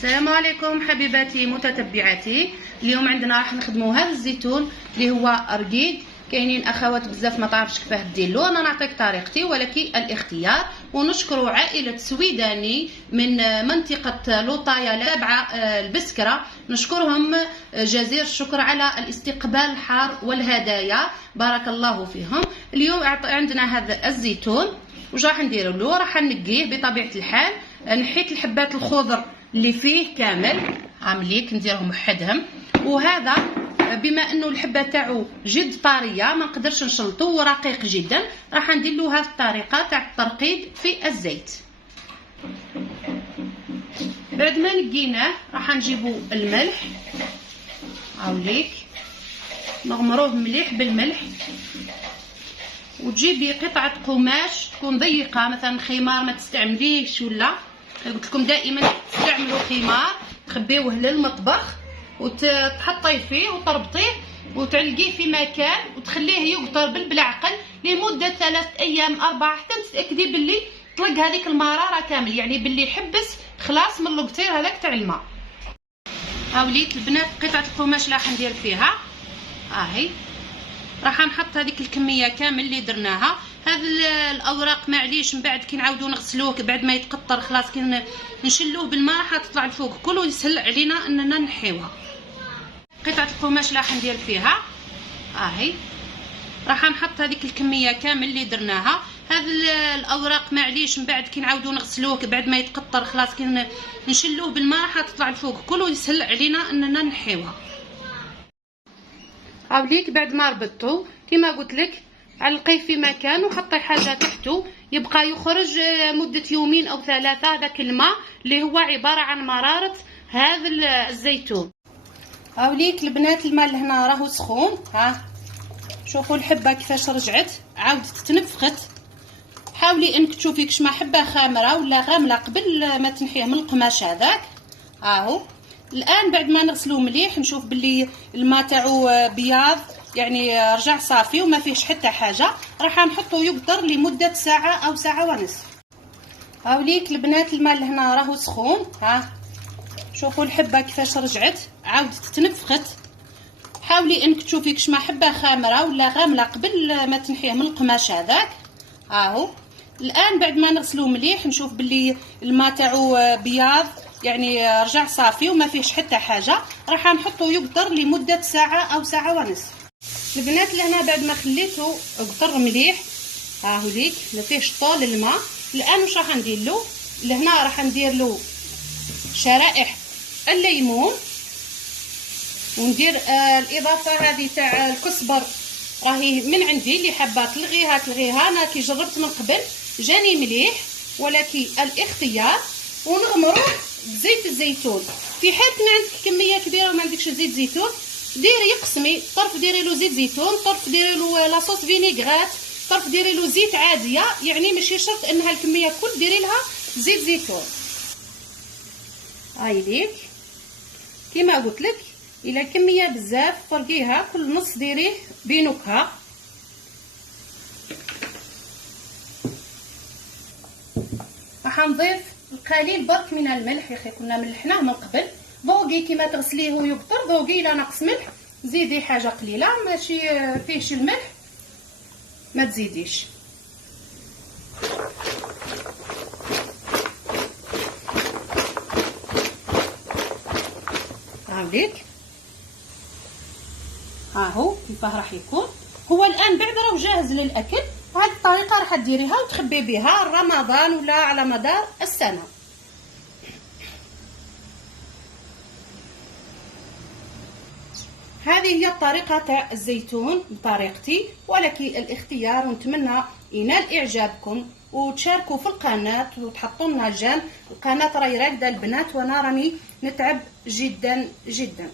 السلام عليكم حبيباتي متتبعاتي. اليوم عندنا راح نخدموا هذا الزيتون اللي هو رقيق. كاينين اخوات بزاف ما تعرفش كيفاه ديرلو، انا نعطيك طريقتي ولكن الاختيار. ونشكر عائله سويداني من منطقه لوطايا تابعه البسكره، نشكرهم جزيل الشكر على الاستقبال الحار والهدايا، بارك الله فيهم. اليوم عندنا هذا الزيتون، واش راح نديروا له؟ راح نقيه بطبيعه الحال. نحيت الحبات الخضر اللي فيه كامل، عامليك نديرهم وحدهم. وهذا بما انه الحبه تاعو جد طاريه ما نقدرش نشلطو ورقيق جدا، راح ندير له هذه الطريقه تاع الترقيد في الزيت. بعد ما نقيناه راح نجيبو الملح، عاوليك نغمروه مليح بالملح. وتجيبي قطعه قماش تكون ضيقه، مثلا خمار ما تستعمليش، ولا قلت لكم دائما تستعملوا خمار تخبيوه للمطبخ وتحطيه فيه وتربطيه وتعلقيه في مكان وتخليه يقطر بالعقل لمده 3 ايام 4 حتى تتاكدي باللي طلق هذيك المراره كامل، يعني باللي حبس خلاص من القطير هذاك تاع الماء. ها وليت البنات قطعه القماش اللي راح ندير فيها هاهي، راح نحط هذيك الكميه كامل اللي درناها. هذا الاوراق معليش من بعد كي نعاودو نغسلوه بعد ما يتقطر خلاص كي نشلوه بالماء راح تطلع الفوق كل ويسهل علينا اننا نحيوها. قطعه القماش اللي راح ندير فيها هاهي، راح نحط هذيك الكميه كامل اللي درناها. هذا الاوراق معليش من بعد كي نعاودو نغسلوه بعد ما يتقطر خلاص كي نشلوه بالماء راح تطلع الفوق كل ويسهل علينا اننا نحيوها. عاوليك بعد ما ربطته كما قلت لك علقيه في مكان وحطي حاجه تحته يبقى يخرج مده 2 أو 3 هذاك الماء اللي هو عباره عن مراره هذا الزيتون. هاوليك البنات الماء لهنا راهو سخون، ها شوفوا الحبه كيفاش رجعت عاودت تنفخت. حاولي انك تشوفي كش ما حبه خامره ولا غامله قبل ما تنحيه من القماش هذاك. هاهو الان بعد ما نغسلوه مليح نشوف باللي الماء تاعو بياض، يعني رجع صافي وما فيهش حتى حاجه. راح نحطه يقطر لمده ساعه او ساعه ونصف. هاوليك البنات الماء لهنا راهو سخون، ها شوفوا الحبه كيفاش رجعت عاودت تنفخت. حاولي انك تشوفي كش ما حبه خامره ولا غامله قبل ما تنحيه من القماش هذاك. هاهو الان بعد ما نغسلوه مليح نشوف باللي الماء تاعو بياض، يعني رجع صافي وما فيهش حتى حاجه. راح نحطه يقطر لمده ساعه او ساعه ونصف. البنات لهنا بعد ما خليته قطر مليح، ها هوليك ما فيهش طول الماء. الان واش راح ندير له؟ لهنا راح ندير له شرائح الليمون، وندير الاضافه هذه تاع الكزبر راهي من عندي، اللي حابه تلغيها انا كي جربت من قبل جاني مليح، ولكن الاختيار. ونغمروه بزيت الزيتون. في حال كان عندك كميه كبيره وما عندكش زيت زيتون ديري قسمي، طرف ديري له زيت زيتون، طرف ديري له لاصوص فينيغرات، طرف ديري له زيت عاديه، يعني ماشي شرط انها الكميه كل ديري لها زيت زيتون. هاي ليك كيما قلت لك الا كميه بزاف فرقيها، كل نص ديريه بنكهه. راح نضيف القليل برك من الملح، يا اخي كنا ملحناه من قبل. ذوقي كيما تغسليه ويقطر، ذوقي الا ناقص ملح زيدي حاجه قليله، ماشي فيهش الملح ما تزيديش. عاوديك ها هو كيفاه راح يكون. هو الان بعد راه جاهز للاكل. بهذه الطريقه راح ديريها وتخبي بها رمضان ولا على مدار السنه. هذه هي الطريقه تاع الزيتون بطريقتي، ولكن الاختيار. ونتمنى ينال اعجابكم وتشاركوا في القناه وتحطوا لنا جيم. القناه راهي راقده البنات وانا راني نتعب جدا جدا.